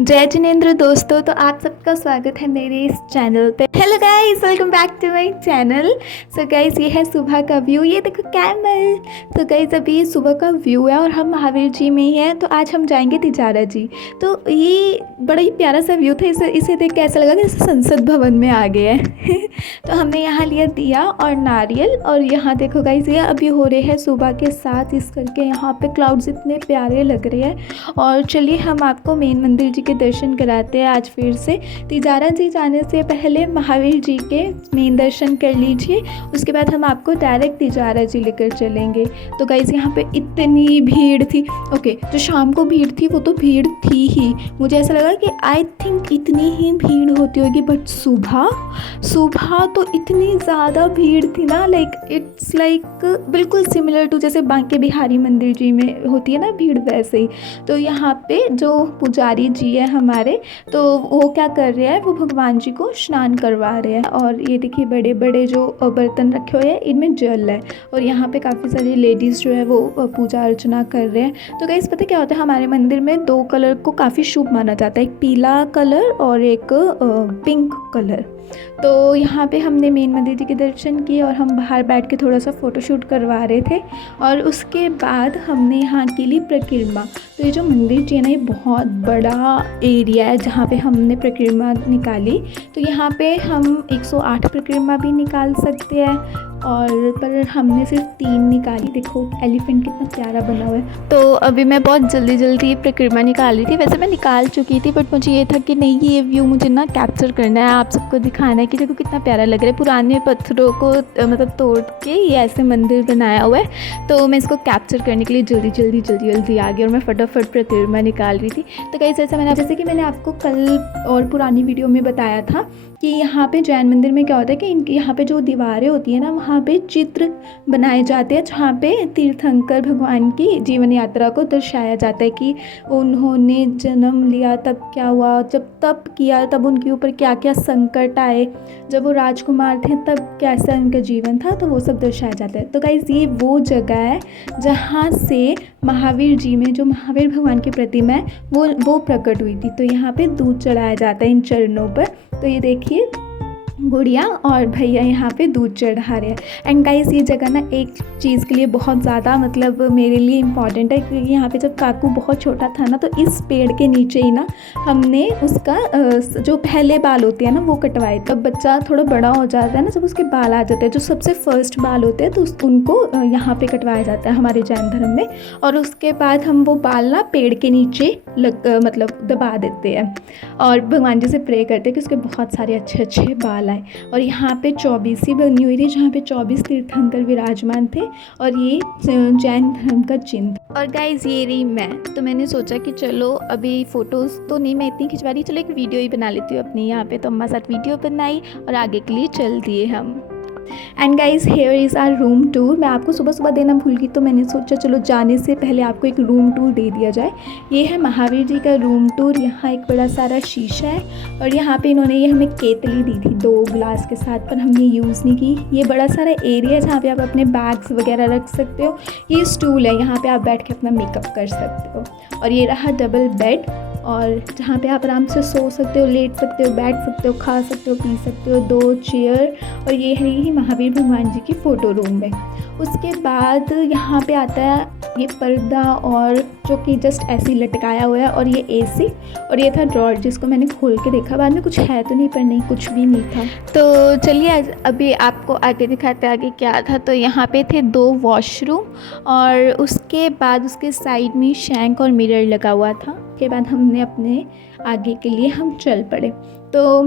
जय जिनेंद्र दोस्तों, तो आप सबका स्वागत है मेरे इस चैनल पे। Hello guys, welcome back to my channel. So guys, ये है सुबह का व्यू। ये देखो कैमल। तो गाइस, अभी ये सुबह का व्यू है और हम महावीर जी में ही हैं। तो आज हम जाएंगे तिजारा जी। तो ये बड़ा ही प्यारा सा व्यू था। इसे देख के ऐसा लगा कि जैसे संसद भवन में आ गए हैं। तो हमने यहाँ लिया दिया और नारियल। और यहाँ देखो गाइस, ये अभी हो रहे हैं सुबह के 7 इस करके। यहाँ पे क्लाउड्स इतने प्यारे लग रहे हैं। और चलिए हम आपको मेन मंदिर जी के दर्शन कराते हैं आज फिर से। तिजारा जी जाने से पहले महावीर जी के मेन दर्शन कर लीजिए, उसके बाद हम आपको डायरेक्ट तिजारा जी लेकर चलेंगे। तो गाइस, यहाँ पे इतनी भीड़ थी। ओके, जो शाम को भीड़ थी वो तो भीड़ थी ही। मुझे ऐसा लगा कि आई थिंक इतनी ही भीड़ होती होगी, बट सुबह तो इतनी ज़्यादा भीड़ थी ना। इट्स लाइक बिल्कुल सिमिलर टू जैसे बांके बिहारी मंदिर जी में होती है ना भीड़, वैसे ही। तो यहाँ पे जो पुजारी जी है हमारे, तो वो क्या कर रहे हैं, वो भगवान जी को स्नान करवा रहे हैं। और ये देखिए बड़े बड़े जो बर्तन रखे हुए हैं, इनमें जल है। और यहाँ पे काफ़ी सारी लेडीज़ जो है वो पूजा अर्चना कर रहे हैं। तो गाइस, पता क्या होता है, हमारे मंदिर में 2 कलर को काफ़ी शुभ माना जाता है, एक पीला कलर और एक पिंक कलर। तो यहाँ पे हमने मेन मंदिर जी के दर्शन किए और हम बाहर बैठ के थोड़ा सा फ़ोटोशूट करवा रहे थे। और उसके बाद हमने यहाँ की ली परिक्रमा। तो ये जो मंदिर जी है ना, ये बहुत बड़ा एरिया है जहाँ पे हमने परिक्रमा निकाली। तो यहाँ पे हम 108 परिक्रमा भी निकाल सकते हैं, और पर हमने सिर्फ 3 निकाली। देखो एलिफेंट कितना प्यारा बना हुआ है। तो अभी मैं बहुत जल्दी ये परिक्रमा निकाल रही थी। वैसे मैं निकाल चुकी थी, बट मुझे ये था कि नहीं, ये व्यू मुझे ना कैप्चर करना है, आप सबको दिखाना है कि देखो कितना प्यारा लग रहा है। पुराने पत्थरों को मतलब तोड़ के ये ऐसे मंदिर बनाया हुआ है। तो मैं इसको कैप्चर करने के लिए जल्दी आ गई और मैं फटाफट परिक्रमा निकाल रही थी। तो कई जैसे कि मैंने आपको कल और पुरानी वीडियो में बताया था कि यहाँ पे जैन मंदिर में क्या होता है कि इनकी यहाँ पे जो दीवारें होती है ना, वहाँ पे चित्र बनाए जाते हैं जहाँ पे तीर्थंकर भगवान की जीवन यात्रा को दर्शाया जाता है कि उन्होंने जन्म लिया तब क्या हुआ, जब तप किया तब उनके ऊपर क्या क्या संकट आए, जब वो राजकुमार थे तब कैसा उनका जीवन था, तो वो सब दर्शाया जाता है। तो गाइस, ये वो जगह है जहाँ से महावीर जी में जो महावीर भगवान की प्रतिमा है वो प्रकट हुई थी। तो यहाँ पे दूध चढ़ाया जाता है इन चरणों पर। तो ये देखिए गुड़िया और भैया यहाँ पे दूध चढ़ा रहे हैं। एंड गाइस, ये जगह ना एक चीज़ के लिए बहुत ज़्यादा मतलब मेरे लिए इम्पॉर्टेंट है, क्योंकि यहाँ पे जब काकू बहुत छोटा था ना, तो इस पेड़ के नीचे ही ना हमने उसका जो पहले बाल होते हैं ना वो कटवाए। तब बच्चा थोड़ा बड़ा हो जाता है ना, जब उसके बाल आ जाते हैं, जो सबसे फर्स्ट बाल होते हैं, तो उनको यहाँ पर कटवाया जाता है हमारे जैन धर्म में। और उसके बाद हम वो बाल ना पेड़ के नीचे मतलब दबा देते हैं और भगवान जी से प्रे करते हैं कि उसके बहुत सारे अच्छे बाल। और यहाँ पे 24वीं बनी हुई थी जहाँ पे 24 तीर्थंकर विराजमान थे, और ये जैन धर्म का चिन्ह। और गाइज, ये रही मैं। तो मैंने सोचा कि चलो अभी फ़ोटोज़ तो नहीं मैं इतनी खिंचवा रही, चलो एक वीडियो ही बना लेती हूँ अपनी। यहाँ पे तो अम्मा साथ वीडियो बनाई और आगे के लिए चल दिए हम। And guys, here is our room tour. मैं आपको सुबह देना भूल गई, तो मैंने सोचा चलो जाने से पहले आपको एक रूम टूर दे दिया जाए। ये है महावीर जी का रूम टूर। यहाँ एक बड़ा सारा शीशा है और यहाँ पे इन्होंने ये हमें केतली दी थी 2 ग्लास के साथ, पर हमने यूज़ नहीं की। ये बड़ा सारा एरिया है जहाँ पे आप अपने बैग्स वगैरह रख सकते हो। ये स्टूल है, यहाँ पे आप बैठ के अपना मेकअप कर सकते हो। और ये रहा डबल बेड, और जहाँ पे आप आराम से सो सकते हो, लेट सकते हो, बैठ सकते हो, खा सकते हो, पी सकते हो। 2 चेयर। और ये है ही महावीर भगवान जी की फ़ोटो रूम में। उसके बाद यहाँ पे आता है ये पर्दा, और जो कि जस्ट ऐसे ही लटकाया हुआ है, और ये एसी। और ये था ड्रॉर जिसको मैंने खोल के देखा, बाद में कुछ है तो नहीं, पर नहीं, कुछ भी नहीं था। तो चलिए अभी आपको आगे दिखाते आगे क्या था। तो यहाँ पे थे 2 वॉशरूम, और उसके बाद उसके साइड में शैंक और मिरर लगा हुआ था। उसके बाद हमने अपने आगे के लिए हम चल पड़े। तो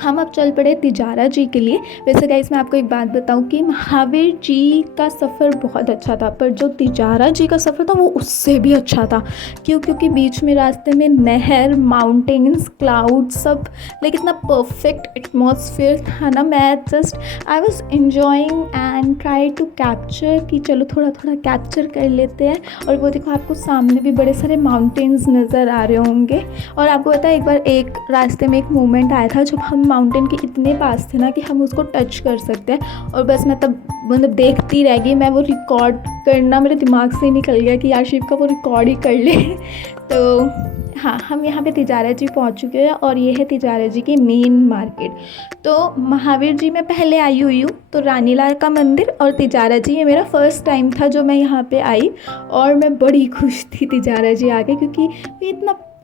हम अब चल पड़े तिजारा जी के लिए। वैसे गाइस, मैं आपको एक बात बताऊं कि महावीर जी का सफ़र बहुत अच्छा था, पर जो तिजारा जी का सफ़र था वो उससे भी अच्छा था। क्योंकि बीच में रास्ते में नहर, माउंटेन्स, क्लाउड, सब लाइक इतना परफेक्ट एटमॉस्फेयर था ना। मैं I was enjoying and try to capture कि चलो थोड़ा कैप्चर कर लेते हैं। और वो देखो, आपको सामने भी बड़े सारे माउंटेन्स नज़र आ रहे होंगे। और आपको पता है, एक बार एक रास्ते में एक मोमेंट आया था जब हम माउंटेन के इतने पास थे ना कि हम उसको टच कर सकते हैं, और बस मैं तब मतलब देखती रह गई। मैं वो रिकॉर्ड करना मेरे दिमाग से निकल गया कि यार शिव का वो रिकॉर्ड ही कर ले। तो हाँ, हम यहाँ पे तिजारा जी पहुँच चुके हैं और ये है तिजारा जी की मेन मार्केट। तो महावीर जी मैं पहले आई हुई हूँ, तो रानीलाल का मंदिर और तिजारा जी ये मेरा फर्स्ट टाइम था जो मैं यहाँ पे आई, और मैं बड़ी खुश थी तिजारा जी आके, क्योंकि ये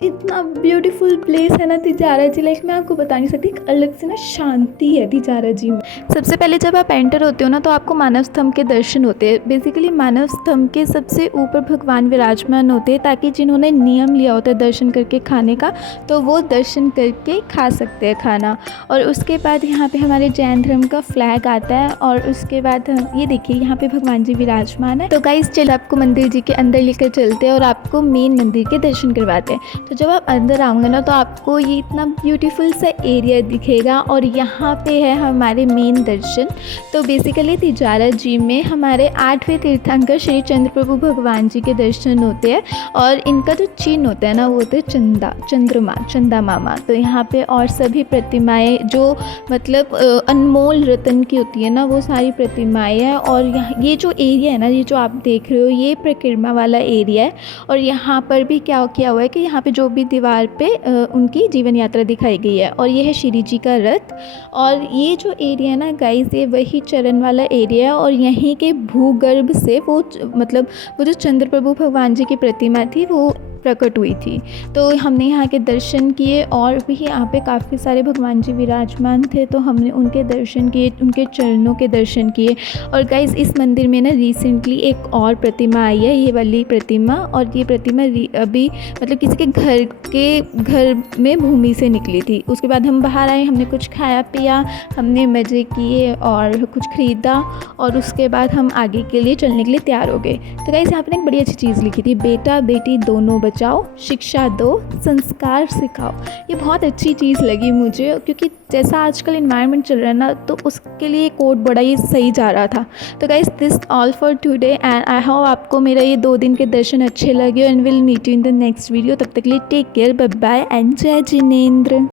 इतना ब्यूटीफुल प्लेस है ना तिजारा जी। लाइक मैं आपको बता नहीं सकती, एक अलग से ना शांति है तिजारा जी में। सबसे पहले जब आप एंटर होते हो ना तो आपको मानव स्तंभ के दर्शन होते हैं। बेसिकली मानव स्तंभ के सबसे ऊपर भगवान विराजमान होते हैं, ताकि जिन्होंने नियम लिया होता है दर्शन करके खाने का, तो वो दर्शन करके खा सकते हैं खाना। और उसके बाद यहाँ पे हमारे जैन धर्म का फ्लैग आता है, और उसके बाद ये देखिए यहाँ पे भगवान जी विराजमान है। तो गाइस चल आपको मंदिर जी के अंदर लेकर चलते हैं और आपको मेन मंदिर के दर्शन करवाते हैं। तो जब आप अंदर आओगे ना तो आपको ये इतना ब्यूटीफुल सा एरिया दिखेगा, और यहाँ पे है हमारे मेन दर्शन। तो बेसिकली तिजारा जी में हमारे 8वें तीर्थंकर श्री चंद्र प्रभु भगवान जी के दर्शन होते हैं, और इनका जो चिन्ह होता है ना वो होता है चंदा मामा। तो यहाँ पे और सभी प्रतिमाएँ जो मतलब अनमोल रत्न की होती है ना, वो सारी प्रतिमाएँ हैं। और यहाँ ये जो एरिया है ना, ये जो आप देख रहे हो, ये परिक्रमा वाला एरिया है। और यहाँ पर भी क्या किया हुआ है कि यहाँ पे जो भी दीवार पे उनकी जीवन यात्रा दिखाई गई है। और ये है श्री जी का रथ। और ये जो एरिया है ना गाइस, ये वही चरण वाला एरिया है, और यहीं के भूगर्भ से वो मतलब वो जो चंद्र प्रभु भगवान जी की प्रतिमा थी वो प्रकट हुई थी। तो हमने यहाँ के दर्शन किए, और भी यहाँ पे काफ़ी सारे भगवान जी विराजमान थे, तो हमने उनके दर्शन किए, उनके चरणों के दर्शन किए। और गाइस इस मंदिर में ना रिसेंटली एक और प्रतिमा आई है, ये वाली प्रतिमा। और ये प्रतिमा अभी मतलब किसी के घर में भूमि से निकली थी। उसके बाद हम बाहर आए, हमने कुछ खाया पिया, हमने मज़े किए और कुछ ख़रीदा, और उसके बाद हम आगे के लिए चलने के लिए तैयार हो गए। तो गाइस यहाँ पर एक बड़ी अच्छी चीज़ लिखी थी, बेटा बेटी दोनों बचाओ, शिक्षा दो, संस्कार सिखाओ। ये बहुत अच्छी चीज़ लगी मुझे, क्योंकि जैसा आजकल इन्वायरमेंट चल रहा है ना, तो उसके लिए कोड बड़ा ही सही जा रहा था। तो guys this all for today, and I hope आपको मेरा ये 2 दिन के दर्शन अच्छे लगे, and will meet you in the next video. तब तक के लिए take care, bye bye and Jai Jinendra.